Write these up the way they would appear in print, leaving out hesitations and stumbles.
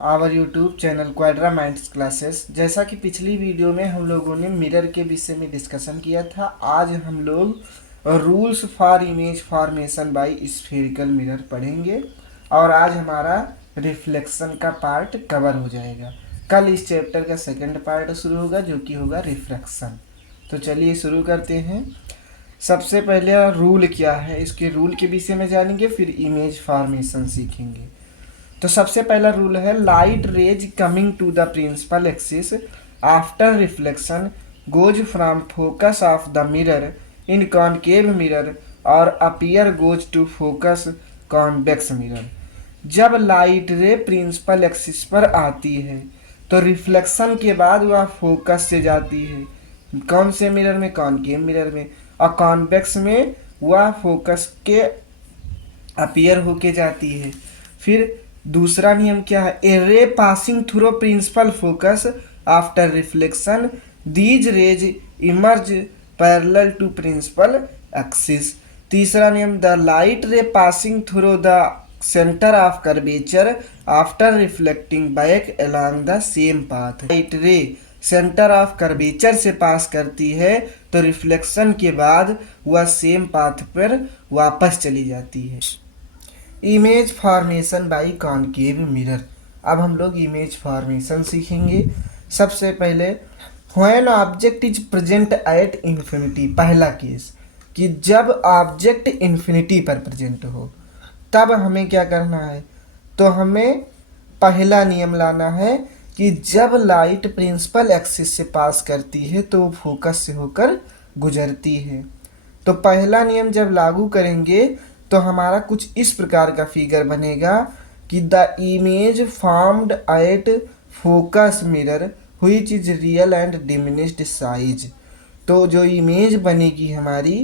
Our YouTube channel Quadra Minds classes. जैसा कि पिछली वीडियो में हम लोगों ने मिरर के विषय में डिस्कशन किया था, आज हम लोग rules for image formation bye spherical mirror पढ़ेंगे और आज हमारा रिफ्लेक्शन का पार्ट कवर हो जाएगा। कल इस चैप्टर का सेकंड पार्ट शुरू होगा जो कि होगा रिफ्रैक्शन। तो चलिए शुरू करते हैं। सबसे पहले रूल क्या है, इसके रूल के विषय में जानेंगे, फिर इमेज फॉर्मेशन सीखेंगे। तो सबसे पहला रूल है light rays coming to the principal axis after reflection goes from focus of the mirror in concave mirror और appear goes to focus convex mirror. जब लाइट रे प्रिंसिपल एक्सिस पर आती है तो रिफ्लेक्शन के बाद वह फोकस से जाती है, कौन से मिरर में, कॉनकेव मिरर में, और कॉन्वेक्स में वह फोकस के अपीयर होके जाती है। फिर दूसरा नियम क्या है, a ray passing through principal focus after reflection these rays emerge parallel to principal axis. तीसरा नियम, the light ray passing through the centre of curvature after reflecting back along the same path. Light ray centre of curvature से pass करती है तो reflection के बाद वह same path पर वापस चली जाती है। Image formation bye concave mirror. अब हम लोग इमेज फॉर्मेशन सीखेंगे। सबसे पहले when object is present at infinity, पहला केस कि जब ऑब्जेक्ट इन्फिनिटी पर प्रेजेंट हो तब हमें क्या करना है, तो हमें पहला नियम लाना है कि जब लाइट प्रिंसिपल एक्सिस से पास करती है तो फोकस से होकर गुजरती है। तो पहला नियम जब लागू करेंगे तो हमारा कुछ इस प्रकार का फिगर बनेगा कि the image formed at focus mirror which is real and diminished size. तो जो इमेज बनेगी हमारी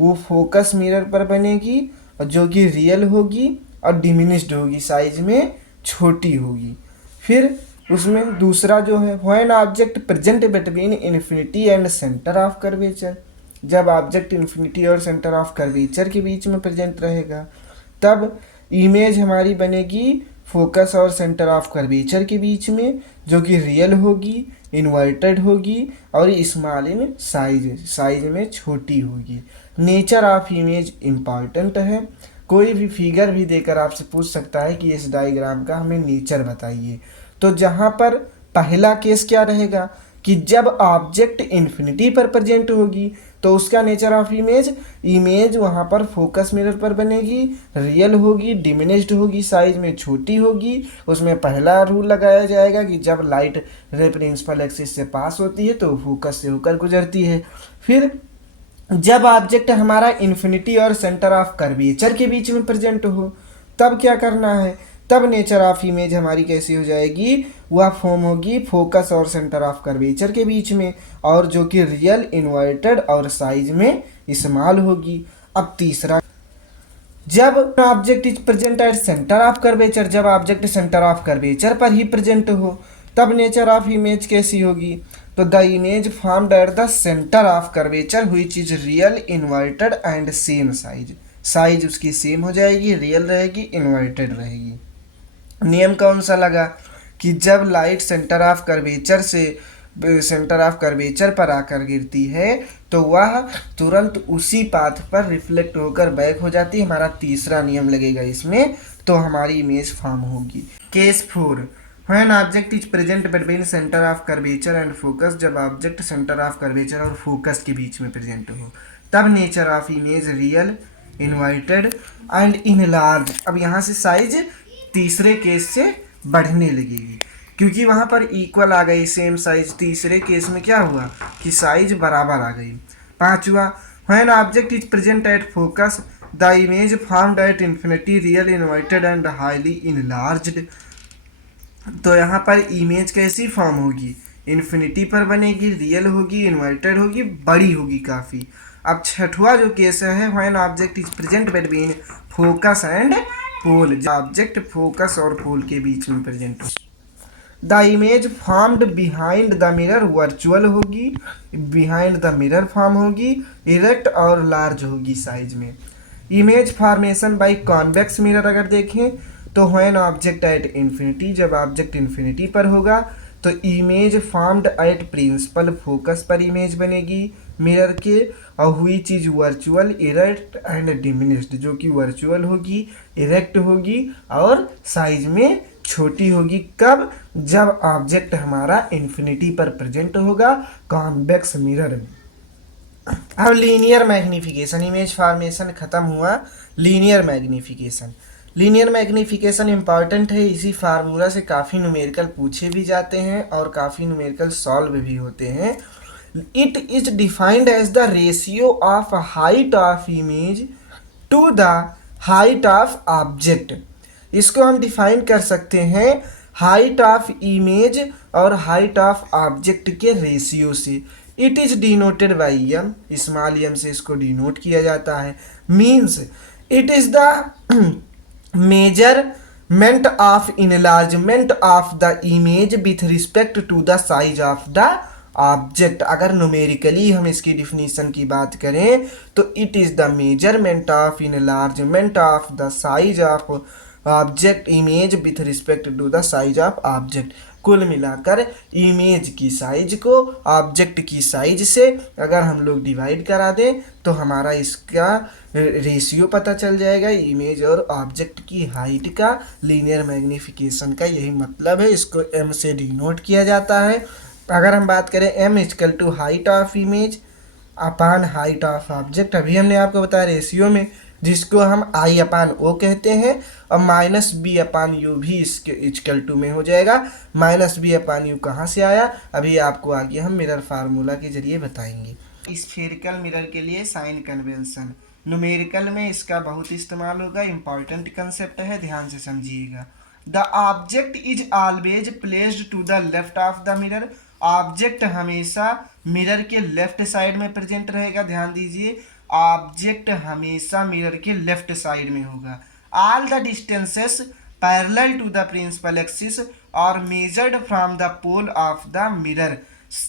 वो फोकस मिरर पर बनेगी और जो कि रियल होगी और डिमिनिश्ड होगी, साइज में छोटी होगी। फिर उसमें दूसरा जो है when object present between infinity and centre of curvature, जब ऑब्जेक्ट इन्फिनिटी और सेंटर ऑफ कर्वेचर के बीच में प्रेजेंट रहेगा तब इमेज हमारी बनेगी फोकस और सेंटर ऑफ कर्वेचर के बीच में, जो कि रियल होगी, इन्वर्टेड होगी और स्मॉल इन साइज में छोटी होगी। नेचर ऑफ इमेज इम्पॉर्टेंट है। कोई भी फिगर भी देकर आपसे पूछ सकता है कि इस डायग्राम का हमें नेचर बताइए। तो जहाँ पर पहला केस क्या रहेगा कि जब ऑब्जेक्ट इन्फिनिटी पर प्रेजेंट होगी तो उसका नेचर ऑफ इमेज वहाँ पर फोकस मिरर पर बनेगी, रियल होगी, डिमिनिश्ड होगी, साइज में छोटी होगी। उसमें पहला रूल लगाया जाएगा कि जब लाइट रे प्रिंसिपल एक्सिस से पास होती है तो फोकस से होकर गुजरती है। फिर जब ऑब्जेक्ट हमारा इन्फिनिटी और सेंटर ऑफ कर्वेचर के बीच में प्रेजेंट हो तब क्या करना है, तब नेचर ऑफ इमेज हमारी कैसी हो जाएगी, वह फॉर्म होगी फोकस और सेंटर ऑफ कर्वेचर के बीच में और जो कि रियल, इन्वर्टेड और साइज में स्मॉल होगी। अब तीसरा, जब object is present at centre of curvature, जब ऑब्जेक्ट सेंटर ऑफ कर्वेचर पर ही प्रेजेंट हो तब नेचर ऑफ इमेज कैसी होगी, तो the image formed at the centre of curvature which is real, inverted and same size. Size उसकी same हो जाएगी, रियल रहेगी, इन्वर्टेड रहेगी। नियम कौन सा लगा कि जब लाइट सेंटर ऑफ कर्वेचर पर आकर गिरती है तो वह तुरंत उसी पाथ पर रिफ्लेक्ट होकर बैक हो जाती है। हमारा तीसरा नियम लगेगा इसमें, तो हमारी इमेज फॉर्म होगी। Case 4, when object is present between centre of curvature and focus, जब ऑब्जेक्ट सेंटर ऑफ कर्वेचर और फोकस के बीच में प्रेजेंट हो तब nature of image real, inverted and enlarge. अब यहाँ से साइज तीसरे केस से बढ़ने लगेगी क्योंकि वहाँ पर इक्वल आ गई, सेम साइज। तीसरे केस में क्या हुआ कि साइज बराबर आ गई। पांचवा, when object is present at focus the image formed at infinity real, inverted and highly enlarged. तो यहाँ पर इमेज कैसी फॉर्म होगी, इन्फिनिटी पर बनेगी, रियल होगी, इन्वर्टेड होगी, बड़ी होगी काफ़ी। अब छठवा जो केस है when object is present between focus and pole, object focus और पोल के बीच में प्रेजेंट हो the image formed behind the mirror virtual होगी, बिहाइंड द मिरर फॉर्म होगी, इरेक्ट और लार्ज होगी साइज में। Image formation by convex mirror अगर देखें तो व्हेन ऑब्जेक्ट एट इन्फिनिटी, जब ऑब्जेक्ट इन्फिनिटी पर होगा तो image formed at principal focus पर इमेज बनेगी मिरर के, और हुई चीज वर्चुअल इरेक्ट एंड डिमिनिश्ड, जो कि वर्चुअल होगी, इरेक्ट होगी और साइज में छोटी होगी। कब? जब ऑब्जेक्ट हमारा इन्फिनिटी पर प्रेजेंट होगा कॉन्वेक्स मिरर में। अब लीनियर मैग्निफिकेशन, इमेज फॉर्मेशन खत्म हुआ। Linear magnification, linear magnification important है, इसी फार्मूला से काफ़ी न्यूमेरिकल पूछे भी जाते हैं और काफ़ी न्यूमेरिकल सॉल्व भी होते हैं। It is defined as the ratio of height of image to the height of object. इसको हम डिफाइन कर सकते हैं हाइट ऑफ इमेज और हाइट ऑफ ऑब्जेक्ट के रेशियो से। It is denoted by m, small m से इसको डिनोट किया जाता है। Means it is the measurement of enlargement of the image with respect to the size of the object. अगर numerically हम इसकी डिफिनीशन की बात करें तो it is the measurement of enlargement of the size of object image with respect to the size of object. कुल मिलाकर image की साइज को ऑब्जेक्ट की साइज से अगर हम लोग डिवाइड करा दें तो हमारा इसका रेशियो पता चल जाएगा इमेज और ऑब्जेक्ट की हाइट का। लीनियर मैग्निफिकेशन का यही मतलब है, इसको एम से डिनोट किया जाता है। अगर हम बात करें m equal to height of image upon height of object, अभी हमने आपको बताया रेशियो में, जिसको हम आई अपान ओ कहते हैं, और माइनस बी अपान यू भी इसके इक्वल टू में हो जाएगा। माइनस बी अपान यू कहाँ से आया, अभी आपको आगे हम मिरर फार्मूला के जरिए बताएंगे। स्फेरिकल मिरर के लिए साइन कन्वेंशन, न्यूमेरिकल में इसका बहुत इस्तेमाल होगा, इंपॉर्टेंट कंसेप्ट है, ध्यान से समझिएगा। The object is always placed to the left of the mirror, object हमेशा मिरर के लेफ्ट साइड में प्रेजेंट रहेगा। ध्यान दीजिए, ऑब्जेक्ट हमेशा मिरर के लेफ्ट साइड में होगा। All the distances parallel to the principal axis और measured from the pole of the mirror,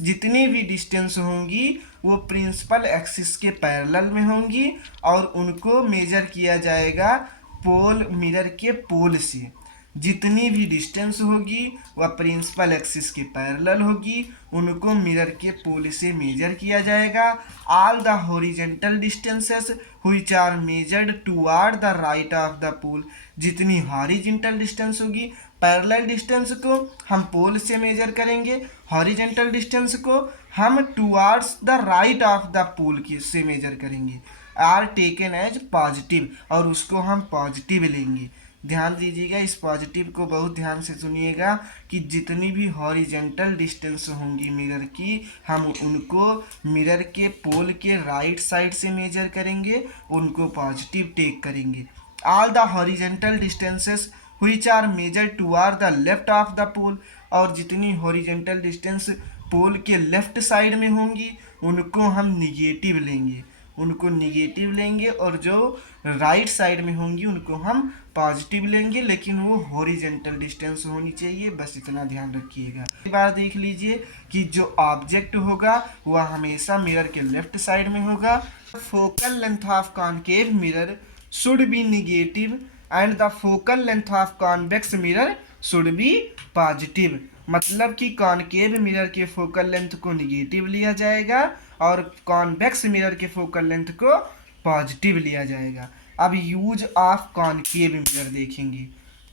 जितनी भी डिस्टेंस होंगी वो प्रिंसिपल एक्सिस के पैरेलल में होंगी और उनको मेजर किया जाएगा पोल मिरर के पोल से। जितनी भी डिस्टेंस होगी वह प्रिंसिपल एक्सिस के पैरेलल होगी, उनको मिरर के पोल से मेजर किया जाएगा। All the horizontal distances which are measured toward the right of the pole, जितनी हॉरिजेंटल डिस्टेंस होगी, पैरेलल डिस्टेंस को हम पोल से मेजर करेंगे, हॉरिजेंटल डिस्टेंस को हम towards the right of the pole की से मेजर करेंगे, आर टेकन एज पॉजिटिव, और उसको हम पॉजिटिव लेंगे। ध्यान दीजिएगा, इस पॉजिटिव को बहुत ध्यान से सुनिएगा कि जितनी भी हॉरिजेंटल डिस्टेंस होंगी मिरर की, हम उनको मिरर के पोल के राइट साइड से मेजर करेंगे, उनको पॉजिटिव टेक करेंगे। All the horizontal distances which are measure toward the left of the pole, और जितनी हॉरिजेंटल डिस्टेंस पोल के लेफ्ट साइड में होंगी उनको हम निगेटिव लेंगे, उनको निगेटिव लेंगे, और जो राइट साइड में होंगी उनको हम पॉजिटिव लेंगे, लेकिन वो हॉरिजेंटल डिस्टेंस होनी चाहिए, बस इतना ध्यान रखिएगा। एक बार देख लीजिए कि जो ऑब्जेक्ट होगा वह हमेशा मिरर के लेफ्ट साइड में होगा। Focal length of concave mirror should be negative and the focal length of convex mirror should be positive, मतलब कि कॉनकेव मिरर के फोकल लेंथ को निगेटिव लिया जाएगा और कॉन्वेक्स मिरर के फोकल लेंथ को पॉजिटिव लिया जाएगा। अब यूज ऑफ कॉनकेव मिरर देखेंगे।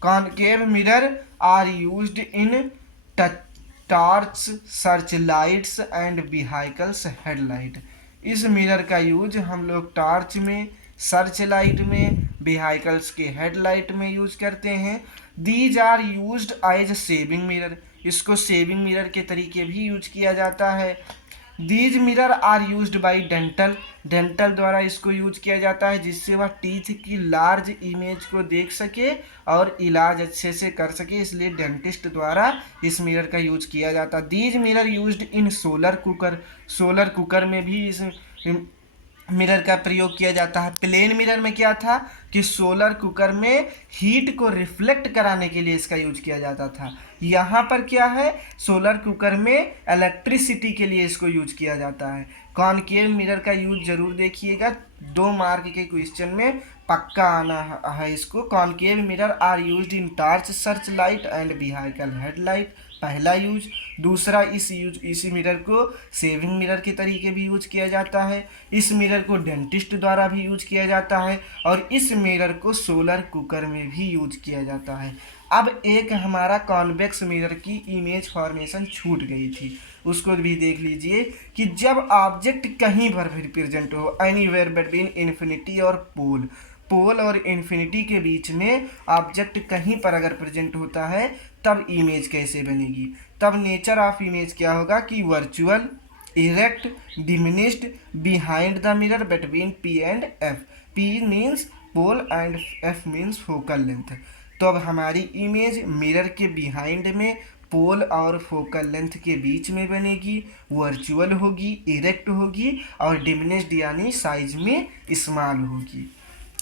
Concave mirror are used in torch, search lights and vehicles headlight. इस मिरर का यूज हम लोग टॉर्च में, सर्च लाइट में, व्हीकल्स के हेडलाइट में यूज करते हैं। These are used as shaving mirror, इसको सेविंग मिरर के तरीके भी यूज किया जाता है। These mirror are used by dental, dental द्वारा इसको यूज किया जाता है जिससे वह टीथ की लार्ज इमेज को देख सके और इलाज अच्छे से कर सके, इसलिए डेंटिस्ट द्वारा इस मिरर का यूज किया जाता है। These mirror used in solar cooker, solar cooker में भी इस मिरर का प्रयोग किया जाता है। प्लेन मिरर में क्या था कि सोलर कुकर में हीट को रिफ्लेक्ट कराने के लिए इसका यूज किया जाता था। यहाँ पर क्या है, सोलर कुकर में इलेक्ट्रिसिटी के लिए इसको यूज किया जाता है। कॉनकेव मिरर का यूज जरूर देखिएगा, 2 मार्क के क्वेश्चन में पक्का आना है इसको। Concave mirror are used in torch, search light and vehicle headlight, पहला यूज। दूसरा, इस मिरर को सेविंग मिरर के तरीके भी यूज किया जाता है। इस मिरर को डेंटिस्ट द्वारा भी यूज किया जाता है और इस मिरर को सोलर कुकर में भी यूज किया जाता है। अब एक हमारा कॉन्वेक्स मिरर की इमेज फॉर्मेशन छूट गई थी, उसको भी देख लीजिए कि जब ऑब्जेक्ट कहीं पर भी प्रेजेंट हो, एनीवेयर बिटवीन इन्फिनिटी और पोल, पोल और इन्फिनिटी के बीच में ऑब्जेक्ट कहीं पर अगर प्रेजेंट होता है तब इमेज कैसे बनेगी। तब नेचर ऑफ इमेज क्या होगा कि virtual, erect, diminished, behind the mirror, between P and F. P means pole and F means focal length. तो अब हमारी इमेज मिरर के बिहाइंड में, पोल और फोकल लेंथ के बीच में बनेगी, वर्चुअल होगी, इरेक्ट होगी और डिमिनिश्ड यानी साइज में स्मॉल होगी।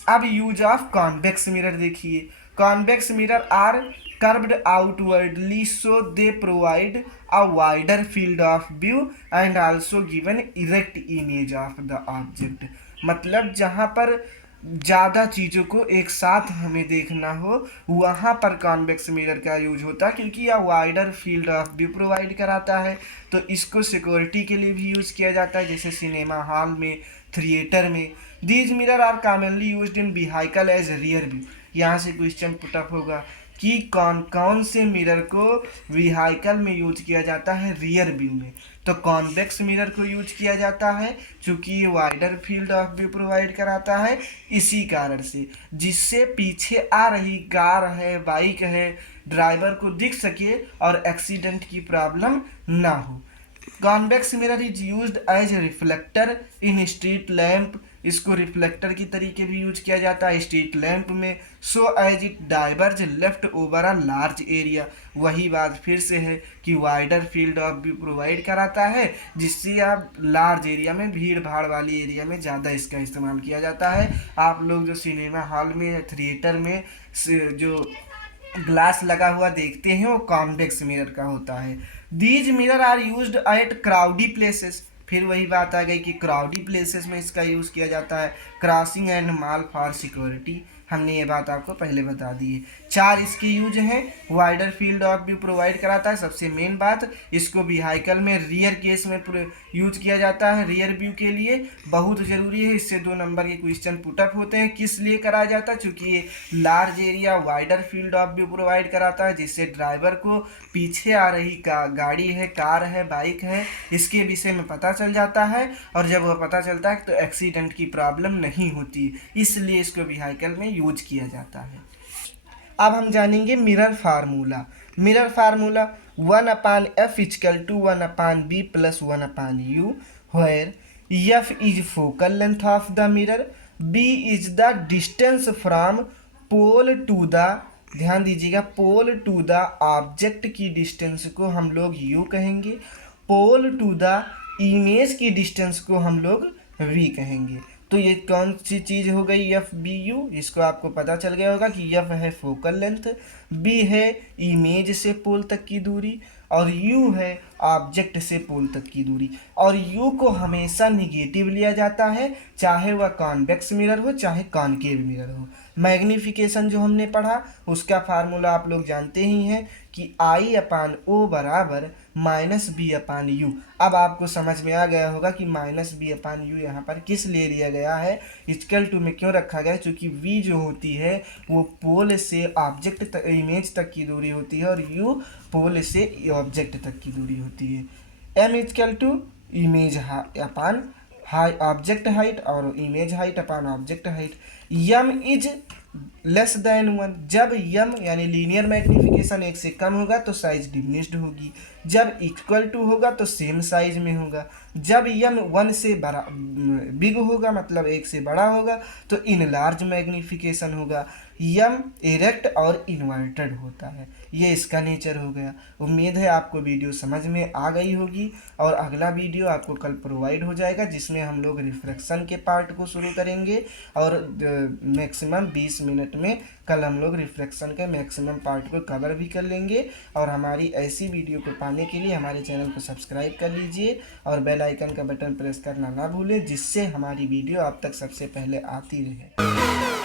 अब यूज ऑफ कॉन्वेक्स मिरर देखिए। Convex mirror are curved outwardly so they provide a wider field of view and also given erect image of the object. मतलब जहाँ पर ज़्यादा चीज़ों को एक साथ हमें देखना हो वहाँ पर कॉन्वेक्स मिरर का यूज होता है, क्योंकि यह wider field of view provide कराता है। तो इसको सिक्योरिटी के लिए भी यूज़ किया जाता है, जैसे सिनेमा हॉल में, थिएटर में। These mirror are commonly used in vehicle as rear view. यहाँ से क्वेश्चन पुटअप होगा कि कौन कौन से मिरर को व्हीकल में यूज किया जाता है रियर व्यू में। तो कॉन्वेक्स मिरर को यूज किया जाता है क्योंकि ये wider field of view provide कराता है, इसी कारण से, जिससे पीछे आ रही कार है, बाइक है, ड्राइवर को दिख सके और एक्सीडेंट की प्रॉब्लम ना हो। Convex mirror is used as reflector in street lamp. इसको रिफ्लेक्टर की तरीके भी यूज किया जाता है स्ट्रीट लैंप में। So as it diverge left over a large area. वही बात फिर से है कि wider field of view provide कराता है, जिससे आप लार्ज एरिया में, भीड़ भाड़ वाली एरिया में ज़्यादा इसका इस्तेमाल किया जाता है। आप लोग जो सिनेमा हॉल में या थिएटर में जो ग्लास लगा हुआ देखते हैं वो कॉन्वेक्स मिरर का होता है। These mirror are used at crowdy places. फिर वही बात आ गई कि क्राउडी प्लेसेस में इसका यूज़ किया जाता है। Crossing and mall for security, हमने ये बात आपको पहले बता दी है। 4 इसके यूज हैं। Wider field of view provide कराता है, सबसे मेन बात। इसको व्हीकल में रियर केस में यूज किया जाता है, रियर व्यू के लिए बहुत ज़रूरी है। इससे 2 नंबर के क्वेश्चन पुटअप होते हैं। किस लिए कराया जाता है? क्योंकि ये large area wider field of view provide कराता है, जिससे ड्राइवर को पीछे आ रही गाड़ी है, कार है, बाइक है, इसके विषय में पता चल जाता है और जब वह पता चलता है तो एक्सीडेंट की प्रॉब्लम नहीं होती, इसलिए इसको व्हीकल में यूज किया जाता है। अब हम जानेंगे mirror formula. Mirror formula 1/f equal to 1/b plus 1/u, where f is focal length of the mirror, b is the distance from pole to the, ध्यान दीजिएगा, पोल टू द ऑब्जेक्ट की distance को हम लोग u कहेंगे, pole to the image की distance को हम लोग v कहेंगे। तो ये कौन सी चीज़ हो गई? F b u. इसको आपको पता चल गया होगा कि एफ है फोकल लेंथ, बी है इमेज से पोल तक की दूरी और यू है ऑब्जेक्ट से पोल तक की दूरी। और यू को हमेशा निगेटिव लिया जाता है, चाहे वह कॉन्वेक्स मिरर हो चाहे कॉनकेव मिरर हो। मैग्नीफिकेशन जो हमने पढ़ा उसका फार्मूला आप लोग जानते ही हैं कि I/O बराबर -B/U। अब आपको समझ में आ गया होगा कि -B/U यहाँ पर किस लिए लिया गया है, इक्वल टू में क्यों रखा गया है, क्योंकि V जो होती है वो पोल से ऑब्जेक्ट तक, इमेज तक की दूरी होती है और U पोल से ऑब्जेक्ट तक की दूरी होती है। M equal to image upon object height और image height upon object height. M is less than 1। जब m यानी लीनियर मैग्नीफिकेशन 1 से कम होगा तो साइज डिमिनिश्ड होगी, जब इक्वल टू होगा तो सेम साइज में होगा। जब m 1 से बड़ा बिग होगा मतलब 1 से बड़ा होगा तो इन लार्ज मैग्नीफिकेशन होगा। m इरेक्ट और इन्वर्टेड होता है। ये इसका नेचर हो गया। उम्मीद है आपको वीडियो समझ में आ गई होगी और अगला वीडियो आपको कल प्रोवाइड हो जाएगा, जिसमें हम लोग रिफ्रैक्शन के पार्ट को शुरू करेंगे और मैक्सिमम 20 मिनट में कल हम लोग रिफ्रैक्शन के मैक्सिमम पार्ट को कवर भी कर लेंगे। और हमारी ऐसी वीडियो को पाने के लिए हमारे चैनल को सब्सक्राइब कर लीजिए और बेल आइकन का बटन प्रेस करना ना भूलें, जिससे हमारी वीडियो आप तक सबसे पहले आती रहे।